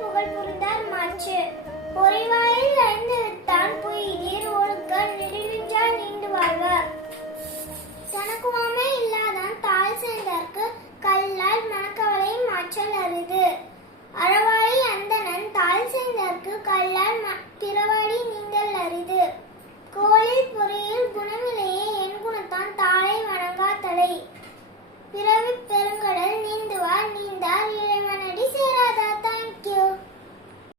புகழ் புரிந்தார் மாச்சு. பொறிவாயில் அறிந்து வித்தான் பொய்தீர் ஒழுக்க நெடுநெஞ்சால் நீண்டு வாழ்வார். தனக்குவாமை இல்லாதான் தாழ் சேர்ந்தார்க்கு கல்லால் மனக்கவலை மாற்றல் அரிது. அறவாழி அந்தணன் தாழ் சேர்ந்தார்க்கு கல்லால் பிறவாடி நீந்தல் அரிது. கோளில் பொறியில் குணமில்லையே என் குணத்தான் தாளை வணங்கா தலை. பிறவி பெருங்கடல் நீந்துவார் நீந்தார் இறைவன